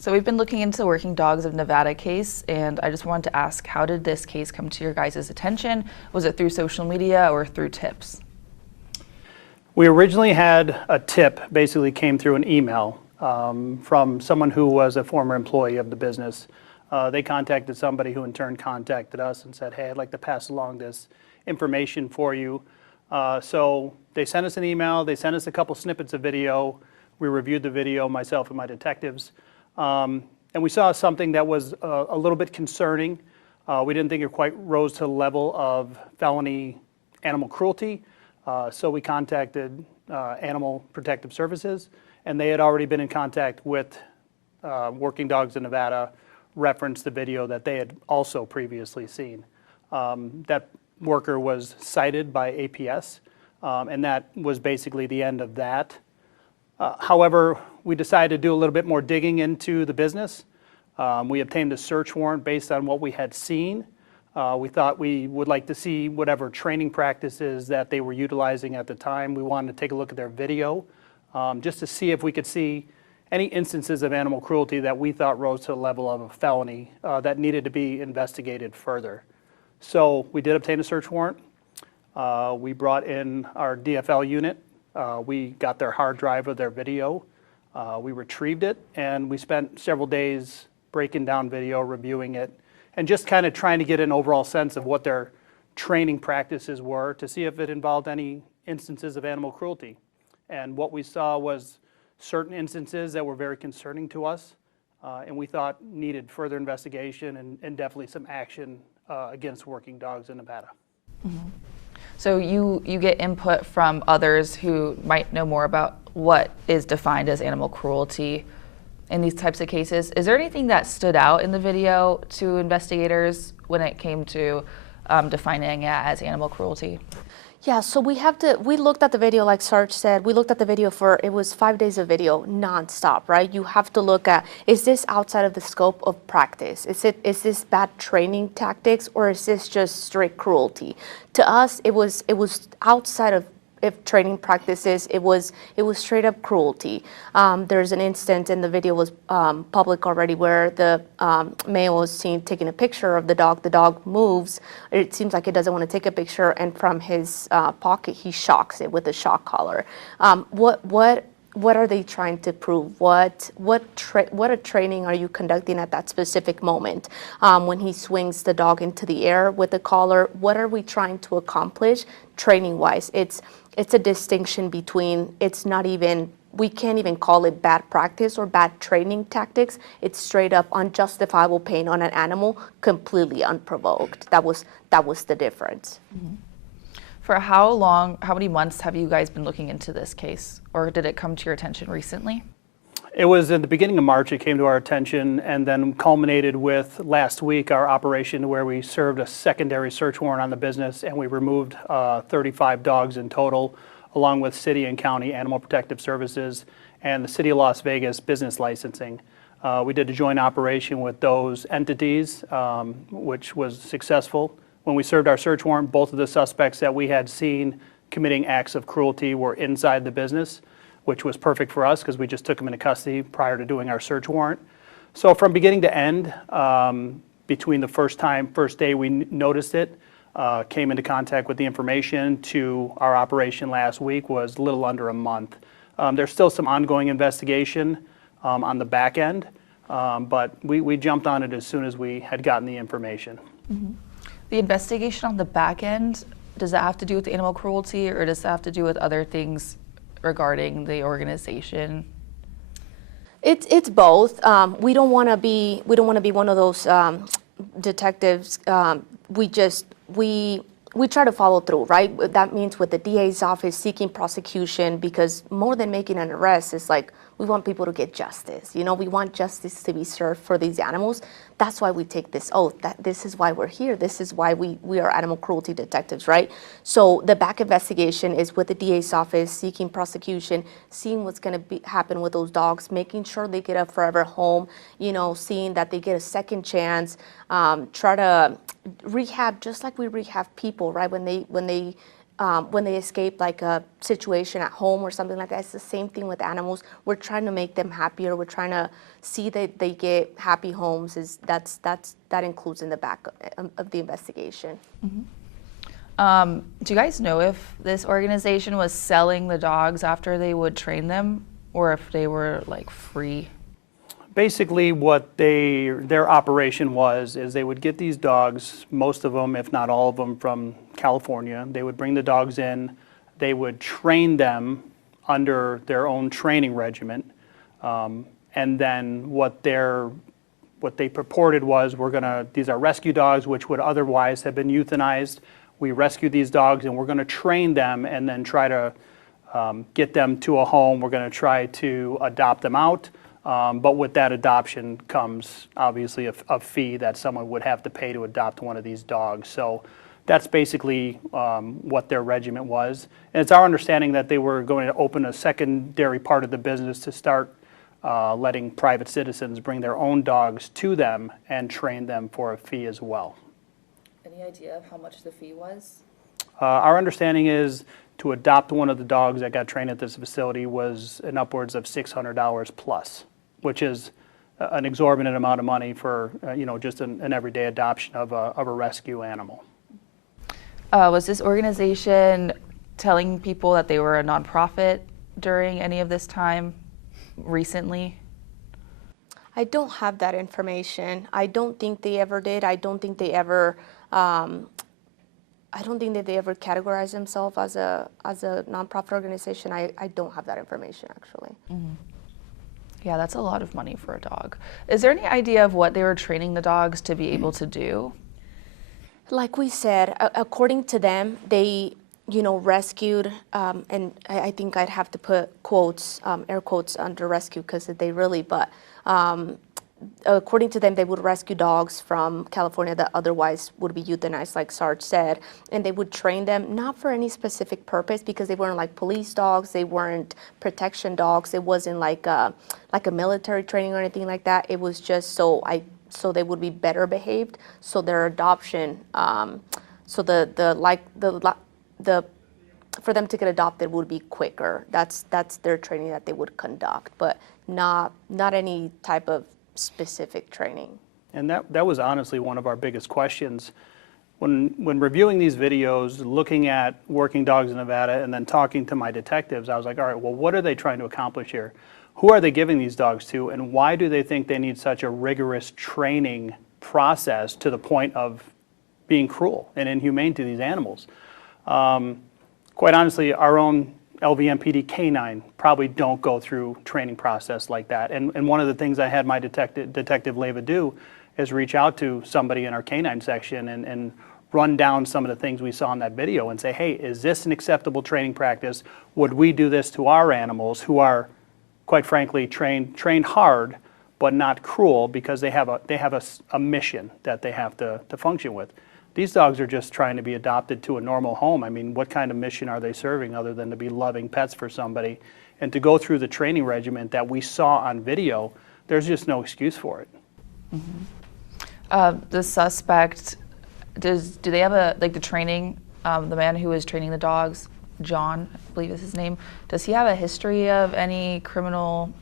So we've been looking into the Working Dogs of Nevada case, and I just wanted to ask, how did this case come to your guys' attention? Was it through social media or through tips? We originally had a tip, basically came through an email from someone who was a former employee of the business. They contacted somebody who in turn contacted us and said, hey, I'd like to pass along this information for you. So they sent us an email, they sent us a couple snippets of video. We reviewed the video, myself and my detectives. And we saw something that was a little bit concerning. We didn't think it quite rose to the level of felony animal cruelty. So we contacted Animal Protective Services, and they had already been in contact with Working Dogs in Nevada, referenced the video that they had also previously seen. That worker was cited by APS, and that was basically the end of that. However, we decided to do a little bit more digging into the business. We obtained a search warrant based on what we had seen. We thought we would like to see whatever training practices that they were utilizing at the time. We wanted to take a look at their video just to see if we could see any instances of animal cruelty that we thought rose to the level of a felony that needed to be investigated further. So we did obtain a search warrant. We brought in our DFL unit. We got their hard drive of their video. We retrieved it, and we spent several days breaking down video, reviewing it, and just kind of trying to get an overall sense of what their training practices were to see if it involved any instances of animal cruelty. And what we saw was certain instances that were very concerning to us, and we thought needed further investigation and definitely some action against Working Dogs in Nevada. Mm-hmm. So you get input from others who might know more about what is defined as animal cruelty in these types of cases. Is there anything that stood out in the video to investigators when it came to defining it as animal cruelty? Yeah, so we looked at the video, like Sarge said, we looked at the video it was 5 days of video, nonstop, right? You have to look at, is this outside of the scope of practice? Is this bad training tactics, or is this just straight cruelty? To us, it was outside of training practices. It was straight up cruelty. There's an instance, and the video was public already, where the male was seen taking a picture of the dog. The dog moves. It seems like it doesn't want to take a picture, and from his pocket he shocks it with a shock collar. What are they trying to prove? What training are you conducting at that specific moment? When he swings the dog into the air with the collar, what are we trying to accomplish training-wise? It's a distinction between, we can't even call it bad practice or bad training tactics. It's straight up unjustifiable pain on an animal, completely unprovoked. That was the difference. Mm-hmm. For how many months have you guys been looking into this case, or did it come to your attention recently? It was in the beginning of March it came to our attention, and then culminated with last week our operation where we served a secondary search warrant on the business, and we removed 35 dogs in total, along with city and county animal protective services and the city of Las Vegas business licensing. We did a joint operation with those entities, which was successful. When we served our search warrant, both of the suspects that we had seen committing acts of cruelty were inside the business, which was perfect for us because we just took them into custody prior to doing our search warrant. So from beginning to end, between the first day we noticed it, came into contact with the information, to our operation last week was a little under a month. There's still some ongoing investigation on the back end, but we jumped on it as soon as we had gotten the information. Mm-hmm. The investigation on the back end, does that have to do with animal cruelty, or does that have to do with other things regarding the organization? It's both. We don't want to be one of those detectives. We try to follow through, right? That means with the DA's office seeking prosecution, because more than making an arrest, it's like we want people to get justice. You know, we want justice to be served for these animals. That's why we take this oath. This is why we're here. This is why we are animal cruelty detectives, right? So the back investigation is with the DA's office, seeking prosecution, seeing what's going to happen with those dogs, making sure they get a forever home, you know, seeing that they get a second chance, try to rehab just like we rehab people, right? When they when they escape like a situation at home or something like that. It's the same thing with animals. We're trying to make them happier. We're trying to see that they get happy homes. That includes in the back of the investigation. Do you guys know if this organization was selling the dogs after they would train them, or if they were like free? Basically, what their operation was is they would get these dogs, most of them, if not all of them, from California. They would bring the dogs in. They would train them under their own training regiment, and then what they purported was, these are rescue dogs which would otherwise have been euthanized. We rescue these dogs and we're going to train them and then try to get them to a home. We're going to try to adopt them out. But with that adoption comes obviously a fee that someone would have to pay to adopt one of these dogs. So that's basically what their regiment was. And it's our understanding that they were going to open a secondary part of the business to start letting private citizens bring their own dogs to them and train them for a fee as well. Any idea of how much the fee was? Our understanding is to adopt one of the dogs that got trained at this facility was an upwards of $600 plus, which is an exorbitant amount of money for just an everyday adoption of a rescue animal. Was this organization telling people that they were a nonprofit during any of this time recently? I don't have that information. I don't think they ever did. I don't think they ever. I don't think that they ever categorized themselves as a nonprofit organization. I don't have that information actually. Mm-hmm. Yeah, that's a lot of money for a dog. Is there any idea of what they were training the dogs to be able to do? Like we said, according to them, they rescued, and I think I'd have to put quotes, air quotes under rescue because they really, but according to them, they would rescue dogs from California that otherwise would be euthanized, like Sarge said, and they would train them not for any specific purpose because they weren't like police dogs, they weren't protection dogs, it wasn't like a military training or anything like that. It was just so they would be better behaved, so their adoption, so for them to get adopted would be quicker. That's their training that they would conduct, but not any type of specific training. And that was honestly one of our biggest questions. When reviewing these videos, looking at working dogs in Nevada, and then talking to my detectives, I was like, all right, well, what are they trying to accomplish here? Who are they giving these dogs to, and why do they think they need such a rigorous training process to the point of being cruel and inhumane to these animals? Quite honestly, our own LVMPD canine probably don't go through training process like that. And one of the things I had my Detective Leva do is reach out to somebody in our canine section and run down some of the things we saw in that video and say, hey, is this an acceptable training practice? Would we do this to our animals who are, quite frankly, trained hard, but not cruel because they have a mission that they have to function with? These dogs are just trying to be adopted to a normal home. I mean, what kind of mission are they serving other than to be loving pets for somebody? And to go through the training regimen that we saw on video, there's just no excuse for it. Mm-hmm. The suspect, do they have the training, the man who was training the dogs, John, I believe is his name, does he have a history of any criminal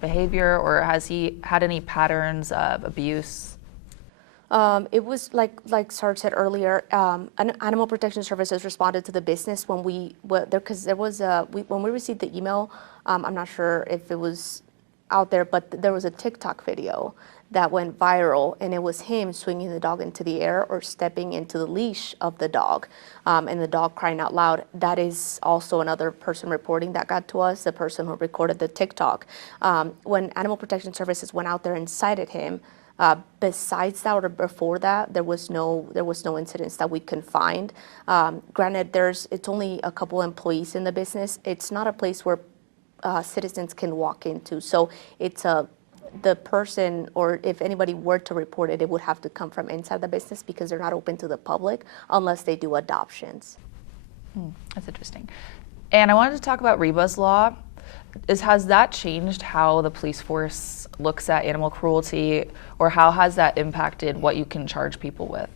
behavior, or has he had any patterns of abuse? It was like Sarge said earlier. Animal Protection Services responded to the business when we received the email. I'm not sure if it was out there, but there was a TikTok video that went viral, and it was him swinging the dog into the air or stepping into the leash of the dog, and the dog crying out loud. That is also another person reporting that got to us, the person who recorded the TikTok. When Animal Protection Services went out there and cited him, besides that or before that, there was no incidents that we can find. Granted, it's only a couple employees in the business. It's not a place where citizens can walk into. So it's the person, or if anybody were to report it, it would have to come from inside the business because they're not open to the public unless they do adoptions. That's interesting. And I wanted to talk about Reba's law. Has that changed how the police force looks at animal cruelty, or how has that impacted what you can charge people with?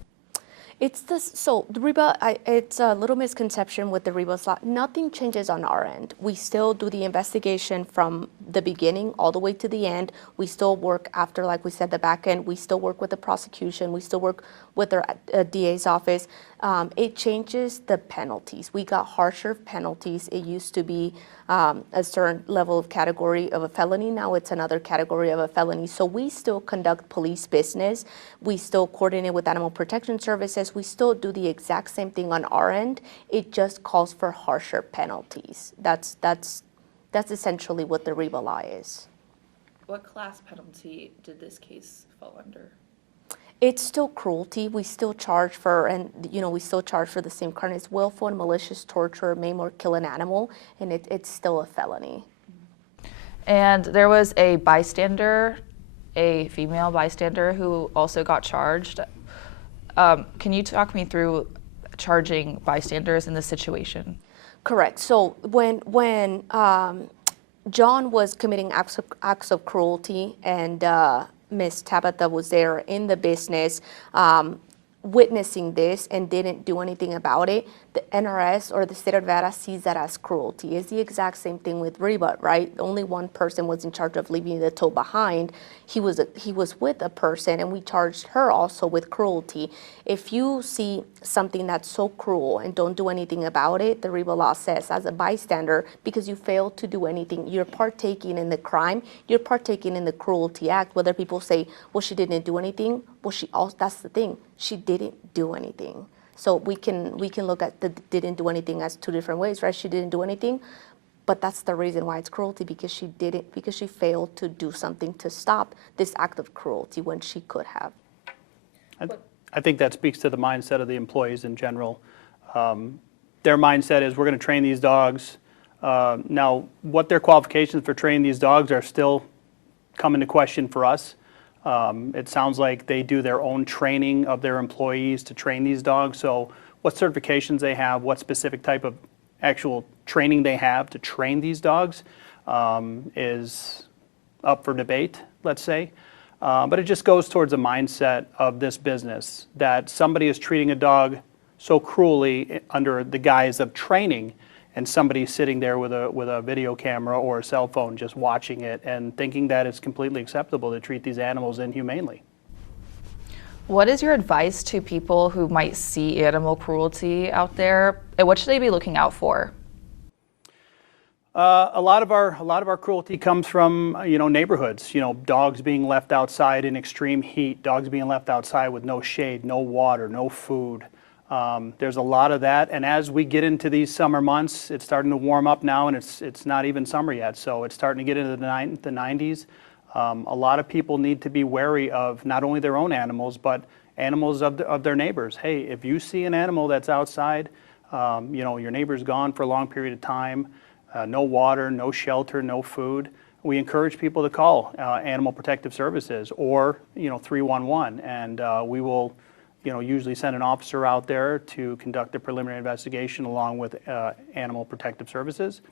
It's this, so the REBA, it's a little misconception with the REBA slot. Nothing changes on our end. We still do the investigation from the beginning all the way to the end. We still work after, like we said, the back end. We still work with the prosecution. We still work with our DA's office. It changes the penalties. We got harsher penalties. It used to be a certain level of category of a felony. Now it's another category of a felony. So we still conduct police business. We still coordinate with Animal Protection Services. We still do the exact same thing on our end. It just calls for harsher penalties. That's essentially what the REBA law is. What class penalty did this case fall under? It's still cruelty. We still charge for, and we still charge for the same crime. It's willful and malicious torture, maim or kill an animal, and it's still a felony. And there was a bystander, a female bystander, who also got charged. Can you talk me through charging bystanders in this situation? Correct. So when John was committing acts of cruelty and Miss Tabitha was there in the business witnessing this and didn't do anything about it, the NRS or the state of Nevada sees that as cruelty. It's the exact same thing with Reba, right? Only one person was in charge of leaving the tow behind. He was with a person, and we charged her also with cruelty. If you see something that's so cruel and don't do anything about it, the Reba law says as a bystander, because you failed to do anything, you're partaking in the crime, you're partaking in the cruelty act. Whether people say, well, she didn't do anything, well, she also, that's the thing, she didn't do anything. So we can look at the didn't do anything as two different ways, right? She didn't do anything, but that's the reason why it's cruelty, because she failed to do something to stop this act of cruelty when she could have. I think that speaks to the mindset of the employees in general. Their mindset is, we're going to train these dogs. Now, what their qualifications for training these dogs are still come into question for us. It sounds like they do their own training of their employees to train these dogs. So what certifications they have, what specific type of actual training they have to train these dogs is up for debate, let's say. But it just goes towards a mindset of this business, that somebody is treating a dog so cruelly under the guise of training, and somebody sitting there with a video camera or a cell phone just watching it and thinking that it's completely acceptable to treat these animals inhumanely. What is your advice to people who might see animal cruelty out there, and what should they be looking out for? A lot of our cruelty comes from neighborhoods. Dogs being left outside in extreme heat, dogs being left outside with no shade, no water, no food. There's a lot of that, and as we get into these summer months, it's starting to warm up now, and it's not even summer yet, so it's starting to get into the 90s. A lot of people need to be wary of not only their own animals, but animals of their neighbors. Hey, if you see an animal that's outside, your neighbor's gone for a long period of time, no water, no shelter, no food, we encourage people to call Animal Protective Services or 311, and we will usually send an officer out there to conduct a preliminary investigation along with Animal Protective Services.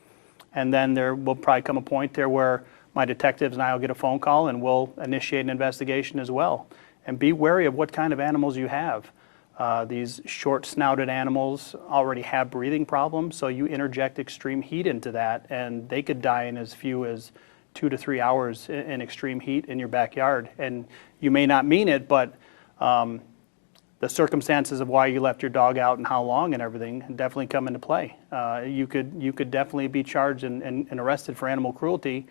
And then there will probably come a point there where my detectives and I will get a phone call and we'll initiate an investigation as well. And be wary of what kind of animals you have. These short-snouted animals already have breathing problems, so you interject extreme heat into that, and they could die in as few as 2 to 3 hours in extreme heat in your backyard. And you may not mean it, but the circumstances of why you left your dog out and how long and everything definitely come into play. You could definitely be charged and arrested for animal cruelty,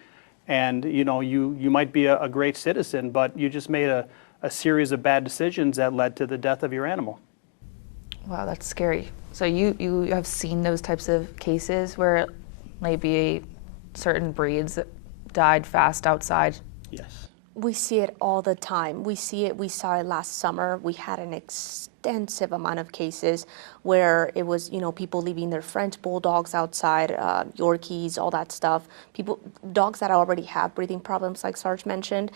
and you might be a great citizen, but you just made a series of bad decisions that led to the death of your animal. Wow, that's scary. So you have seen those types of cases where maybe certain breeds died fast outside? Yes. We see it all the time. We saw it last summer. We had an extensive amount of cases where it was, people leaving their French bulldogs outside, Yorkies, all that stuff. Dogs that already have breathing problems, like Sarge mentioned,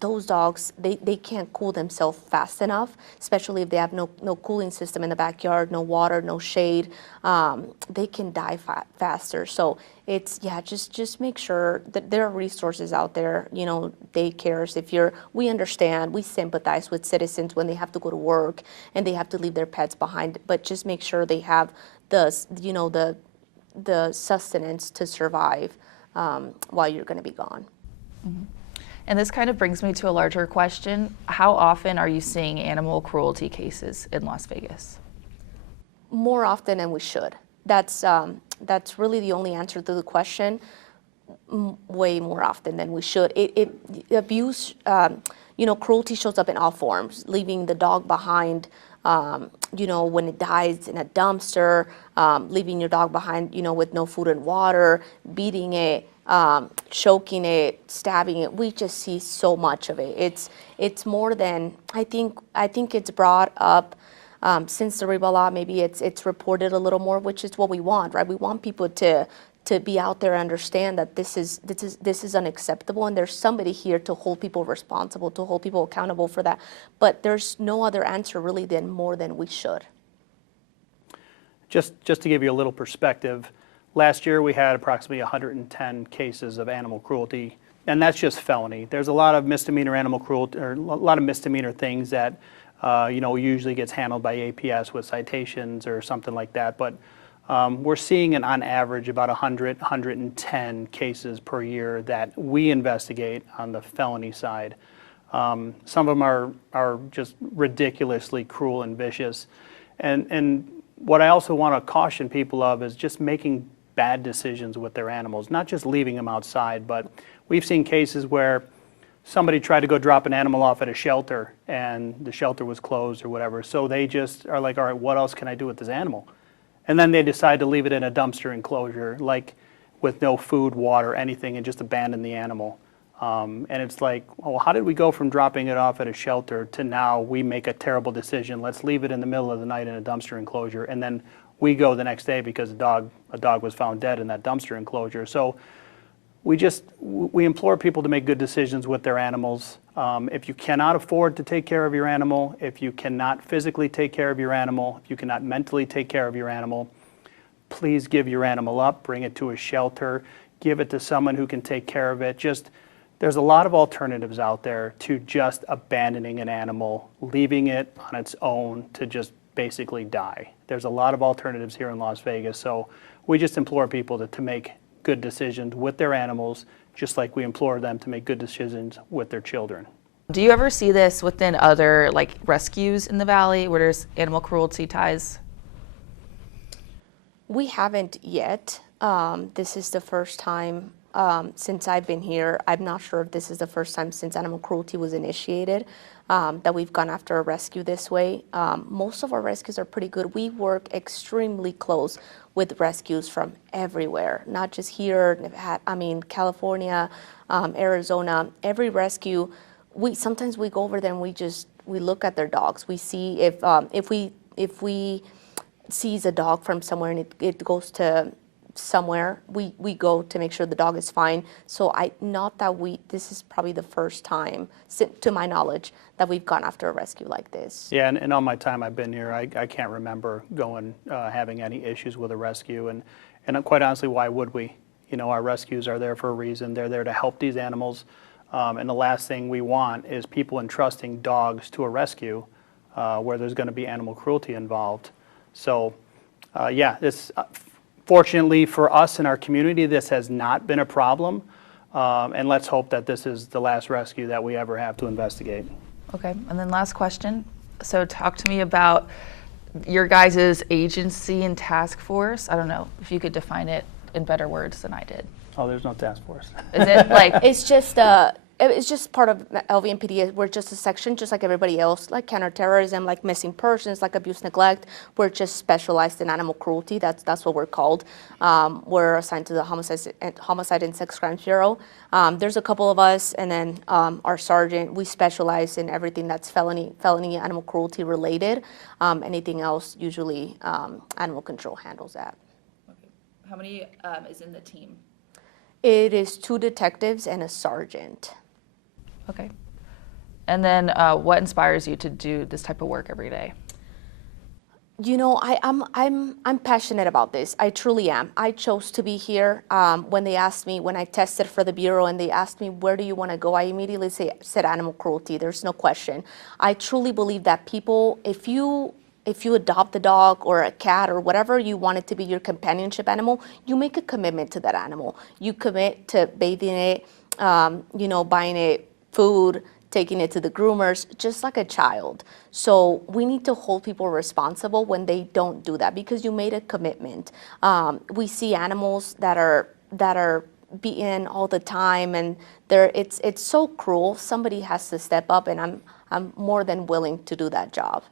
those dogs, they can't cool themselves fast enough, especially if they have no cooling system in the backyard, no water, no shade. They can die faster. So it's, just make sure that there are resources out there, daycares. We understand, we sympathize with citizens when they have to go to work and they have to leave their pets behind, but just make sure they have the, the sustenance to survive while you're going to be gone. And this kind of brings me to a larger question. How often are you seeing animal cruelty cases in Las Vegas? More often than we should. That's really the only answer to the question. Way more often than we should. Abuse, cruelty shows up in all forms. Leaving the dog behind, when it dies in a dumpster, leaving your dog behind, with no food and water, beating it, choking it, stabbing it. We just see so much of it. It's more than, I think it's brought up since the REBA law. Maybe it's reported a little more, which is what we want, right? We want people to be out there and understand that this is unacceptable, and there's somebody here to hold people responsible, to hold people accountable for that. But there's no other answer really than more than we should. Just to give you a little perspective, last year we had approximately 110 cases of animal cruelty, and that's just felony. There's a lot of misdemeanor animal cruelty, or a lot of misdemeanor things that usually gets handled by APS with citations or something like that. But we're seeing on average about 100, 110 cases per year that we investigate on the felony side. Some of them are just ridiculously cruel and vicious. And what I also want to caution people of is just making bad decisions with their animals, not just leaving them outside, but we've seen cases where somebody tried to go drop an animal off at a shelter and the shelter was closed or whatever. So they just are like, all right, what else can I do with this animal? And then they decide to leave it in a dumpster enclosure, like with no food, water, anything, and just abandon the animal. And it's like, well, how did we go from dropping it off at a shelter to now we make a terrible decision? Let's leave it in the middle of the night in a dumpster enclosure, and then we go the next day because a dog was found dead in that dumpster enclosure. So we implore people to make good decisions with their animals. If you cannot afford to take care of your animal, if you cannot physically take care of your animal, if you cannot mentally take care of your animal, please give your animal up, bring it to a shelter, give it to someone who can take care of it. There's a lot of alternatives out there to just abandoning an animal, leaving it on its own to just basically die. There's a lot of alternatives here in Las Vegas, so we just implore people to make good decisions with their animals, just like we implore them to make good decisions with their children. Do you ever see this within other rescues in the valley where there's animal cruelty ties? We haven't yet. This is the first time since I've been here. I'm not sure if this is the first time since animal cruelty was initiated that we've gone after a rescue this way. Most of our rescues are pretty good. We work extremely close with rescues from everywhere, not just here, California, Arizona. Every rescue, sometimes we go over there and we look at their dogs. We see if we sees a dog from somewhere and it goes to somewhere, we go to make sure the dog is fine. So this is probably the first time, to my knowledge, that we've gone after a rescue like this. Yeah, and all my time I've been here, I can't remember having any issues with a rescue. And quite honestly, why would we? Our rescues are there for a reason. They're there to help these animals. And the last thing we want is people entrusting dogs to a rescue where there's going to be animal cruelty involved. So, fortunately for us in our community, this has not been a problem. And let's hope that this is the last rescue that we ever have to investigate. Okay, and then last question. So talk to me about your guys' agency and task force. I don't know if you could define it in better words than I did. Oh, there's no task force. Is it It's just part of LVMPD. We're just a section, just like everybody else, like counterterrorism, like missing persons, like abuse, neglect. We're just specialized in animal cruelty. That's what we're called. We're assigned to the Homicide and Sex Crimes Bureau. There's a couple of us, and then our sergeant. We specialize in everything that's felony animal cruelty related. Anything else, usually animal control handles that. Okay. How many is in the team? It is 2 detectives and a sergeant. Okay. And then what inspires you to do this type of work every day? You know, I'm passionate about this. I truly am. I chose to be here. When they asked me, when I tested for the bureau, and they asked me where do you want to go, I immediately said animal cruelty. There's no question. I truly believe that people, if you adopt a dog or a cat or whatever you want it to be your companionship animal, you make a commitment to that animal. You commit to bathing it, you know, buying it food, taking it to the groomers, just like a child. So we need to hold people responsible when they don't do that because you made a commitment. We see animals that are beaten all the time, and it's so cruel. Somebody has to step up, and I'm more than willing to do that job.